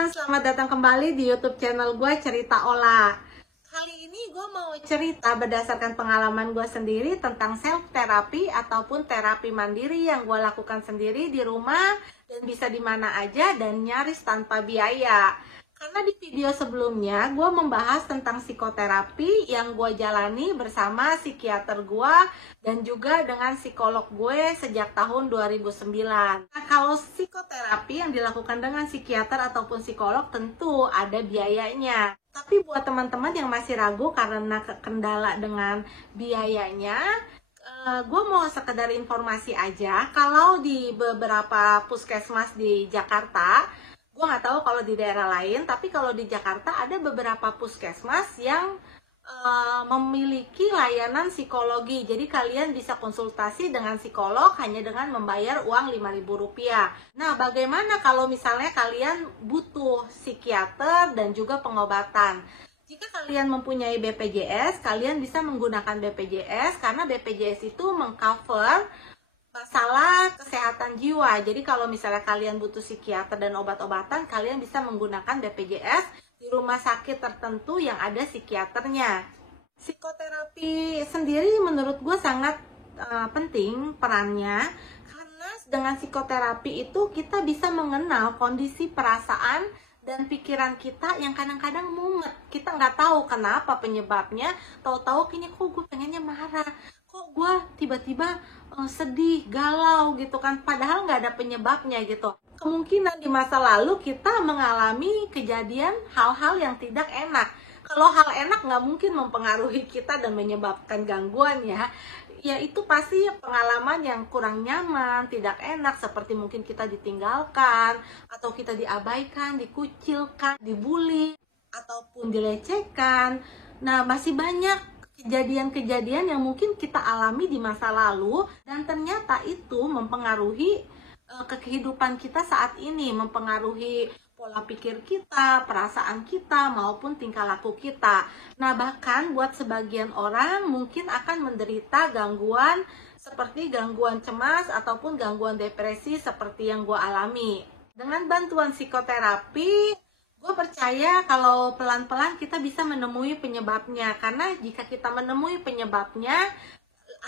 teman-teman, selamat datang kembali di YouTube channel gue Cerita Ola. Kali ini gue mau cerita berdasarkan pengalaman gue sendiri tentang self therapy ataupun terapi mandiri yang gue lakukan sendiri di rumah dan bisa di mana aja dan nyaris tanpa biaya. Karena di video sebelumnya gue membahas tentang psikoterapi yang gue jalani bersama psikiater gue dan juga dengan psikolog gue sejak tahun 2009. Nah, kalau psikoterapi yang dilakukan dengan psikiater ataupun psikolog tentu ada biayanya. Tapi buat teman-teman yang masih ragu karena kendala dengan biayanya, gue mau sekedar informasi aja. Kalau di beberapa puskesmas di Jakarta, gue nggak tahu kalau di daerah lain, tapi kalau di Jakarta ada beberapa puskesmas yang memiliki layanan psikologi. Jadi kalian bisa konsultasi dengan psikolog hanya dengan membayar uang Rp5.000. Nah, bagaimana kalau misalnya kalian butuh psikiater dan juga pengobatan? Jika kalian mempunyai BPJS, kalian bisa menggunakan BPJS karena BPJS itu mengcover masalah kesehatan jiwa. Jadi kalau misalnya kalian butuh psikiater dan obat-obatan, kalian bisa menggunakan BPJS di rumah sakit tertentu yang ada psikiaternya. Psikoterapi sendiri menurut gue sangat penting perannya, karena dengan psikoterapi itu kita bisa mengenal kondisi perasaan dan pikiran kita yang kadang-kadang mumet. Kita nggak tahu kenapa penyebabnya, tahu-tahu kayaknya kok gue pengennya marah, kok gue tiba-tiba sedih, galau gitu kan, padahal nggak ada penyebabnya gitu. Kemungkinan di masa lalu kita mengalami kejadian hal-hal yang tidak enak. Kalau hal enak nggak mungkin mempengaruhi kita dan menyebabkan gangguan ya. Ya itu pasti pengalaman yang kurang nyaman, tidak enak, seperti mungkin kita ditinggalkan, atau kita diabaikan, dikucilkan, dibully, ataupun dilecehkan. Nah, masih banyak kejadian-kejadian yang mungkin kita alami di masa lalu dan ternyata itu mempengaruhi ke kehidupan kita saat ini, mempengaruhi pola pikir kita, perasaan kita, maupun tingkah laku kita. Nah, bahkan buat sebagian orang mungkin akan menderita gangguan seperti gangguan cemas ataupun gangguan depresi seperti yang gue alami. Dengan bantuan psikoterapi, gue percaya kalau pelan-pelan kita bisa menemui penyebabnya, karena jika kita menemui penyebabnya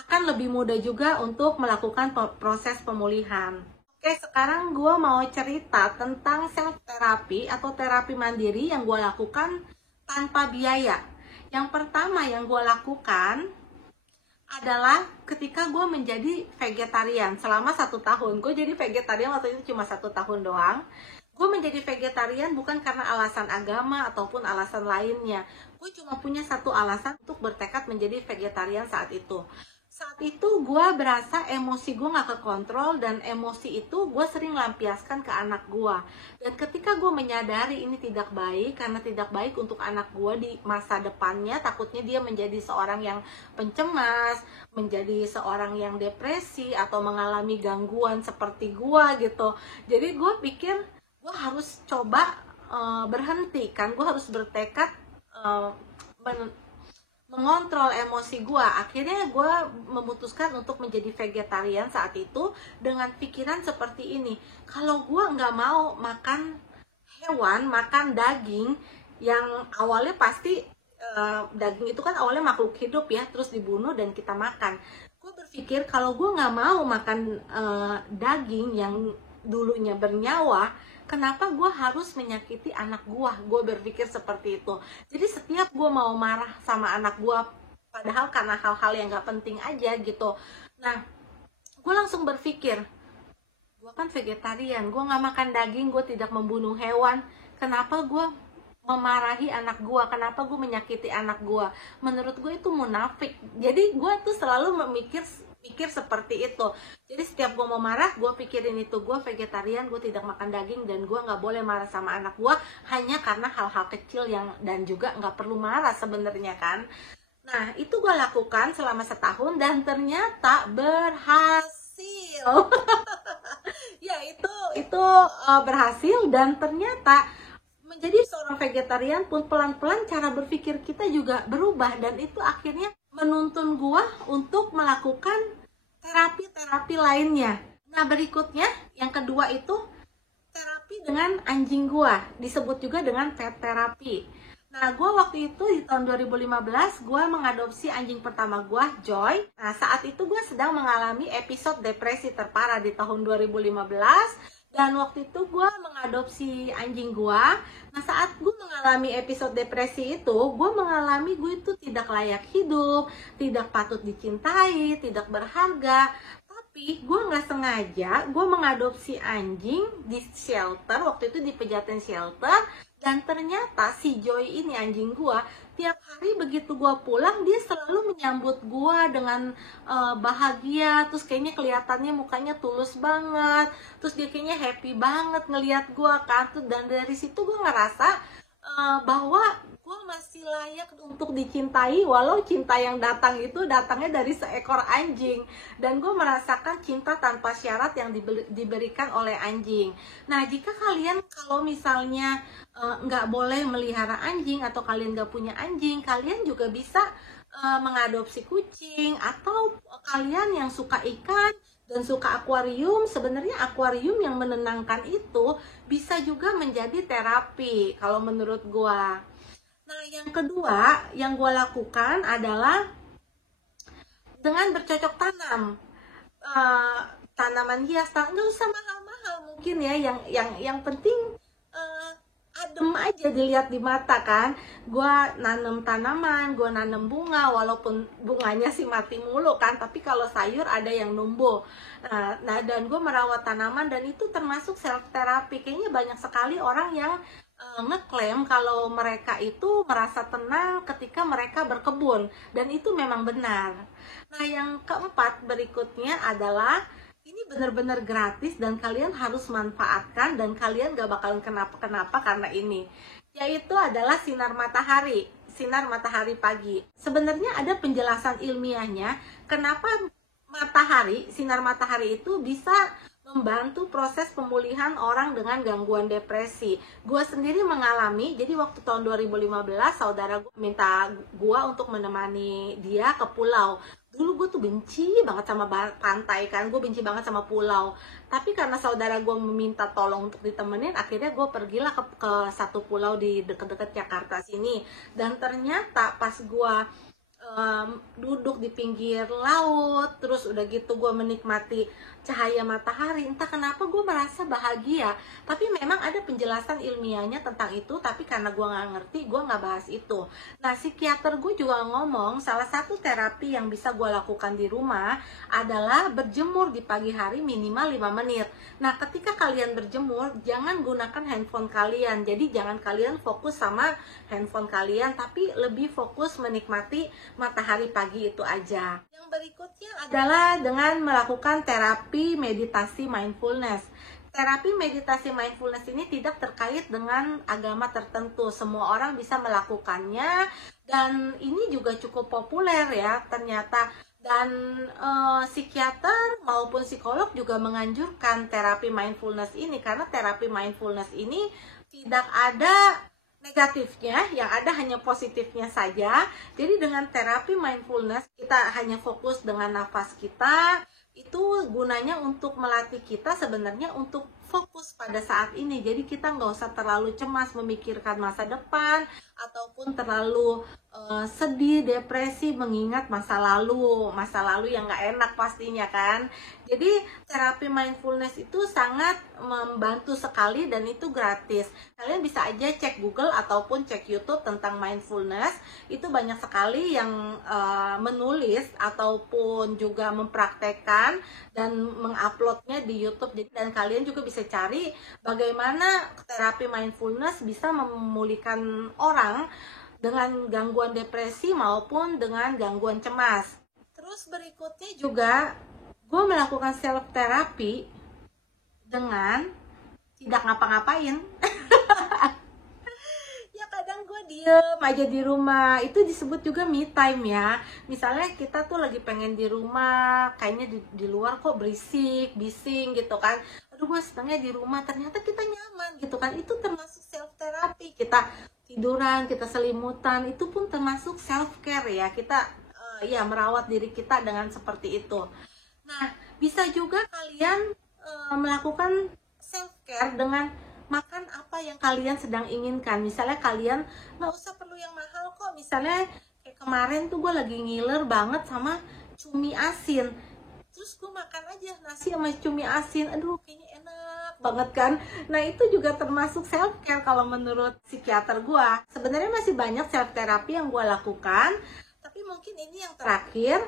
akan lebih mudah juga untuk melakukan proses pemulihan. Oke, sekarang gue mau cerita tentang self therapy atau terapi mandiri yang gue lakukan tanpa biaya. Yang pertama yang gue lakukan adalah ketika gue menjadi vegetarian selama 1 tahun. Gue jadi vegetarian waktu itu cuma 1 tahun doang. Gue menjadi vegetarian bukan karena alasan agama ataupun alasan lainnya. Gue cuma punya satu alasan untuk bertekad menjadi vegetarian saat itu. Saat itu gue berasa emosi gue gak kekontrol, dan emosi itu gue sering lampiaskan ke anak gue. Dan ketika gue menyadari ini tidak baik, karena tidak baik untuk anak gue di masa depannya, takutnya dia menjadi seorang yang pencemas, menjadi seorang yang depresi, atau mengalami gangguan seperti gue gitu. Jadi gue pikir gue harus coba berhenti kan, gue harus bertekad mengontrol emosi gue. Akhirnya gue memutuskan untuk menjadi vegetarian saat itu dengan pikiran seperti ini. Kalau gue nggak mau makan hewan, makan daging yang awalnya pasti daging itu kan awalnya makhluk hidup ya, terus dibunuh dan kita makan. Gue berpikir kalau gue nggak mau makan daging yang dulunya bernyawa, kenapa gue harus menyakiti anak gue? Gue berpikir seperti itu. Jadi setiap gue mau marah sama anak gue, padahal karena hal-hal yang gak penting aja gitu. Nah, gue langsung berpikir, gue kan vegetarian, gue gak makan daging, gue tidak membunuh hewan. Kenapa gue memarahi anak gue? Kenapa gue menyakiti anak gue? Menurut gue itu munafik. Jadi gue tuh selalu pikir seperti itu. Jadi setiap gue mau marah, gue pikirin itu, gue vegetarian, gue tidak makan daging, dan gue nggak boleh marah sama anak gue hanya karena hal-hal kecil yang dan juga nggak perlu marah sebenarnya kan. Nah, itu gue lakukan selama 1 tahun dan ternyata berhasil. Ya itu berhasil, dan ternyata menjadi seorang vegetarian pun pelan-pelan cara berpikir kita juga berubah, dan itu akhirnya menuntun gua untuk melakukan terapi-terapi lainnya. Nah, berikutnya yang kedua itu terapi dengan anjing gua, disebut juga dengan pet terapi. Nah, gua waktu itu di tahun 2015 gua mengadopsi anjing pertama gua, Joy. Nah, saat itu gua sedang mengalami episode depresi terparah di tahun 2015. Dan waktu itu gue mengadopsi anjing gue. Nah, saat gue mengalami episode depresi itu, gue mengalami gue itu tidak layak hidup, tidak patut dicintai, tidak berharga. Tapi gue nggak sengaja, gue mengadopsi anjing di shelter, waktu itu di Pejaten Shelter. Dan ternyata si Joy ini anjing gue, tiap hari begitu gue pulang, dia selalu menyambut gue dengan bahagia. Terus kayaknya kelihatannya mukanya tulus banget. Terus dia kayaknya happy banget ngelihat gue kan. Dan dari situ gue ngerasa bahwa gue masih layak untuk dicintai, walau cinta yang datang itu datangnya dari seekor anjing. Dan gue merasakan cinta tanpa syarat yang diberikan oleh anjing. Nah, jika kalian kalau misalnya nggak boleh melihara anjing, atau kalian nggak punya anjing, kalian juga bisa mengadopsi kucing. Atau kalian yang suka ikan dan suka akuarium, sebenarnya akuarium yang menenangkan itu bisa juga menjadi terapi kalau menurut gua. Nah, yang kedua yang gua lakukan adalah dengan bercocok tanam. Tanaman hias, nggak usah mahal-mahal mungkin ya, yang penting adem aja dilihat di mata kan. Gua nanam tanaman, gua nanam bunga, walaupun bunganya sih mati mulu kan, tapi kalau sayur ada yang numbuh. Nah, dan gue merawat tanaman, dan itu termasuk self terapi. Kayaknya banyak sekali orang yang ngeklaim kalau mereka itu merasa tenang ketika mereka berkebun, dan itu memang benar. Nah, yang keempat berikutnya adalah ini benar-benar gratis dan kalian harus manfaatkan, dan kalian gak bakalan kenapa-kenapa karena ini, yaitu adalah sinar matahari pagi. Sebenarnya ada penjelasan ilmiahnya kenapa sinar matahari itu bisa membantu proses pemulihan orang dengan gangguan depresi. Gue sendiri mengalami, jadi waktu tahun 2015 saudara gue minta gue untuk menemani dia ke pulau. Dulu gue tuh benci banget sama pantai kan, gue benci banget sama pulau. Tapi karena saudara gue meminta tolong untuk ditemenin, akhirnya gue pergilah ke satu pulau di deket-deket Jakarta sini. Dan ternyata pas gue duduk di pinggir laut, terus udah gitu gue menikmati cahaya matahari, entah kenapa gue merasa bahagia. Tapi memang ada penjelasan ilmiahnya tentang itu, tapi karena gue nggak ngerti, gue nggak bahas itu. Nah, psikiater gue juga ngomong salah satu terapi yang bisa gue lakukan di rumah adalah berjemur di pagi hari minimal 5 menit. Nah, ketika kalian berjemur, jangan gunakan handphone kalian. Jadi jangan kalian fokus sama handphone kalian, tapi lebih fokus menikmati matahari pagi itu aja. Yang berikutnya adalah dengan melakukan terapi meditasi mindfulness. Terapi meditasi mindfulness ini tidak terkait dengan agama tertentu. Semua orang bisa melakukannya, dan ini juga cukup populer ya ternyata. Dan psikiater maupun psikolog juga menganjurkan terapi mindfulness ini, karena terapi mindfulness ini tidak ada negatifnya, yang ada hanya positifnya saja. Jadi dengan terapi mindfulness kita hanya fokus dengan nafas kita. Itu gunanya untuk melatih kita sebenarnya untuk fokus pada saat ini. Jadi kita nggak usah terlalu cemas memikirkan masa depan, ataupun terlalu sedih, depresi mengingat masa lalu yang nggak enak pastinya kan. Jadi terapi mindfulness itu sangat membantu sekali, dan itu gratis. Kalian bisa aja cek Google ataupun cek YouTube tentang mindfulness. Itu banyak sekali yang menulis ataupun juga mempraktekkan dan menguploadnya di YouTube. Dan kalian juga bisa cari bagaimana terapi mindfulness bisa memulihkan orang dengan gangguan depresi maupun dengan gangguan cemas. Terus berikutnya juga gue melakukan self therapy dengan tidak ngapa-ngapain. Ya kadang gue diem aja di rumah, itu disebut juga me time ya. Misalnya kita tuh lagi pengen di rumah, kayaknya di luar kok berisik, bising gitu kan. Aduh, gue senengnya di rumah, ternyata kita nyaman gitu kan. Itu termasuk self therapy. Kita tiduran, kita selimutan, itu pun termasuk self care ya. Kita ya merawat diri kita dengan seperti itu. Nah, bisa juga kalian melakukan self care dengan yang kalian sedang inginkan. Misalnya kalian nggak usah perlu yang mahal kok. Misalnya kayak kemarin tuh gue lagi ngiler banget sama cumi asin. Terus gue makan aja nasi sama cumi asin. Aduh, kayaknya enak banget kan. Nah, itu juga termasuk self care kalau menurut psikiater gue. Sebenarnya masih banyak self therapy yang gue lakukan, tapi mungkin ini yang terakhir.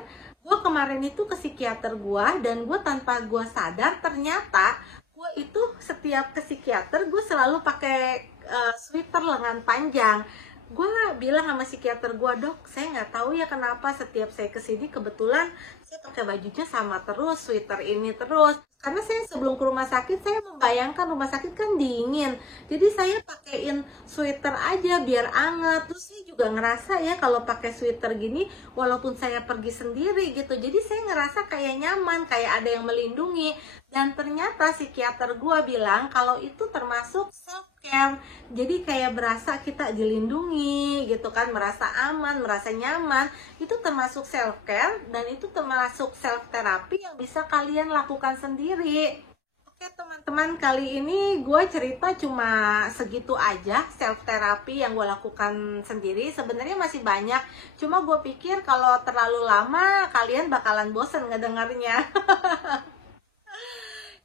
Gue kemarin itu ke psikiater gue, dan gue tanpa gue sadar ternyata gue itu setiap ke psikiater gue selalu pakai sweater lengan panjang. Gue bilang sama psikiater gue, dok, saya nggak tahu ya kenapa setiap saya kesini kebetulan saya pakai bajunya sama terus, sweater ini terus. Karena saya sebelum ke rumah sakit, saya membayangkan rumah sakit kan dingin, jadi saya pakaiin sweater aja biar anget. Terus saya juga ngerasa ya kalau pakai sweater gini, walaupun saya pergi sendiri gitu, jadi saya ngerasa kayak nyaman, kayak ada yang melindungi. Dan ternyata psikiater gue bilang kalau itu termasuk self care. Jadi kayak berasa kita dilindungi gitu kan, merasa aman, merasa nyaman. Itu termasuk self care, dan itu termasuk self therapy yang bisa kalian lakukan sendiri. Oke teman-teman, kali ini gue cerita cuma segitu aja self therapy yang gue lakukan sendiri. Sebenarnya masih banyak, cuma gue pikir kalau terlalu lama kalian bakalan bosen ngedengarnya.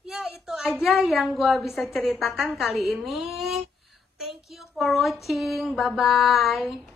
Ya, itu aja yang gue bisa ceritakan kali ini. Thank you for watching. Bye-bye.